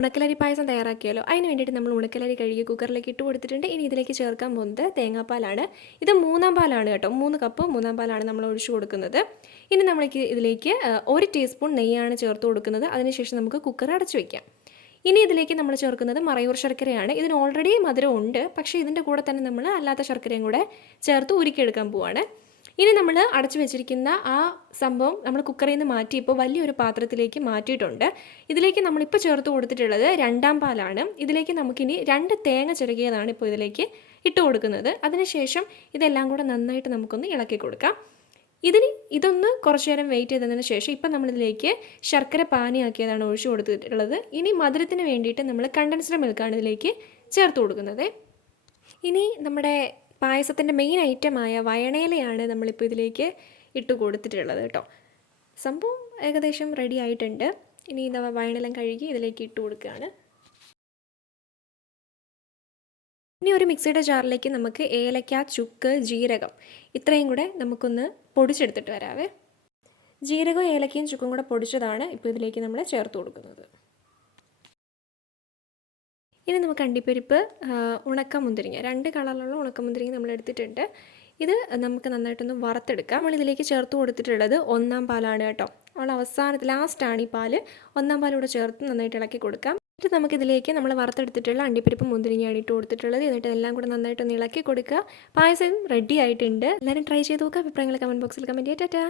ഉണക്കലരി പായസം തയ്യാറാക്കിയാലോ. അതിന് വേണ്ടിയിട്ട് നമ്മൾ ഉണക്കലരി കഴുകി കുക്കറിലേക്ക് ഇട്ട് കൊടുത്തിട്ടുണ്ട്. ഇനി ഇതിലേക്ക് ചേർക്കാൻ പോകുന്നത് തേങ്ങാപ്പാലാണ്. ഇത് 3-ാം പാലാണ് കേട്ടോ. 3 കപ്പ് 3-ാം പാലാണ് നമ്മൾ ഒഴിച്ചു കൊടുക്കുന്നത്. ഇനി നമ്മൾക്ക് ഇതിലേക്ക് 1 ടീസ്പൂൺ നെയ്യാണ് ചേർത്ത് കൊടുക്കുന്നത്. അതിനുശേഷം നമുക്ക് കുക്കർ അടച്ചു വയ്ക്കാം. ഇനി ഇതിലേക്ക് നമ്മൾ ചേർക്കുന്നത് മറയൂർ ശർക്കരയാണ്. ഇതിന് ഓൾറെഡി മധുരം ഉണ്ട്, പക്ഷേ ഇതിൻ്റെ കൂടെ തന്നെ നമ്മൾ അല്ലാത്ത ശർക്കരയും കൂടെ ചേർത്ത് ഉരുക്കിയെടുക്കാൻ പോവാണ്. ഇനി നമ്മൾ അടച്ചു വെച്ചിരിക്കുന്ന ആ സംഭവം നമ്മൾ കുക്കറിൽ നിന്ന് മാറ്റി ഇപ്പോൾ വലിയൊരു പാത്രത്തിലേക്ക് മാറ്റിയിട്ടുണ്ട്. ഇതിലേക്ക് നമ്മളിപ്പോൾ ചേർത്ത് കൊടുത്തിട്ടുള്ളത് 2-ാം പാലാണ്. ഇതിലേക്ക് നമുക്കിനി 2 തേങ്ങ ചിരകിയതാണ് ഇപ്പോൾ ഇതിലേക്ക് ഇട്ട് കൊടുക്കുന്നത്. അതിനുശേഷം ഇതെല്ലാം കൂടെ നന്നായിട്ട് നമുക്കൊന്ന് ഇളക്കി കൊടുക്കാം. ഇതൊന്ന് കുറച്ച് നേരം വെയിറ്റ് ചെയ്തതിന് ശേഷം ഇപ്പം നമ്മളിതിലേക്ക് ശർക്കര പാനിയാക്കിയതാണ് ഒഴിച്ചു കൊടുത്തിട്ടുള്ളത്. ഇനി മധുരത്തിന് വേണ്ടിയിട്ട് നമ്മൾ കണ്ടൻസ്ഡ് മിൽക്കാണ് ഇതിലേക്ക് ചേർത്ത് കൊടുക്കുന്നത്. ഇനി നമ്മുടെ പായസത്തിൻ്റെ മെയിൻ ഐറ്റമായ വയണയിലയാണ് നമ്മളിപ്പോൾ ഇതിലേക്ക് ഇട്ട് കൊടുത്തിട്ടുള്ളത് കേട്ടോ. സംഭവം ഏകദേശം റെഡി ആയിട്ടുണ്ട്. ഇനി ഇത് വയണെല്ലാം കഴുകി ഇതിലേക്ക് ഇട്ട് കൊടുക്കുകയാണ്. ഇനി ഒരു മിക്സിയുടെ ജാറിലേക്ക് നമുക്ക് ഏലക്ക, ചുക്ക്, ജീരകം ഇത്രയും കൂടെ നമുക്കൊന്ന് പൊടിച്ചെടുത്തിട്ട് വരാവേ. ജീരകവും ഏലക്കയും ചുക്കും കൂടെ പൊടിച്ചതാണ് ഇപ്പോൾ ഇതിലേക്ക് നമ്മൾ ചേർത്ത് കൊടുക്കുന്നത്. ഇനി നമുക്ക് അണ്ടിപ്പരിപ്പ്, ഉണക്കമുന്തിരിങ്ങ 2 കളറിലുള്ള ഉണക്കമുന്തിരിങ്ങ നമ്മൾ എടുത്തിട്ടുണ്ട്. ഇത് നമുക്ക് നന്നായിട്ടൊന്ന് വറുത്തെടുക്കാം. നമ്മളിതിലേക്ക് ചേർത്ത് കൊടുത്തിട്ടുള്ളത് 1-ാം പാലാണ് കേട്ടോ. ലാസ്റ്റാണ് ഈ പാല്. 1-ാം പാലൂടെ ചേർത്ത് നന്നായിട്ട് ഇളക്കി കൊടുക്കാം. എന്നിട്ട് നമുക്കിതിലേക്ക് നമ്മൾ വറുത്തെടുത്തിട്ടുള്ള അണ്ടിപ്പരിപ്പ് മുന്തിരിങ്ങയാണ് ഇട്ട് കൊടുത്തിട്ടുള്ളത്. എന്നിട്ട് എല്ലാം കൂടെ നന്നായിട്ടൊന്ന് ഇളക്കി കൊടുക്കുക. പായസം റെഡി ആയിട്ടുണ്ട്. എല്ലാവരും ട്രൈ ചെയ്ത് നോക്കുക. അഭിപ്രായങ്ങൾ കമൻറ്റ് ബോക്സിൽ കമൻറ്റ് ചെയ്യാം. ടാറ്റാ.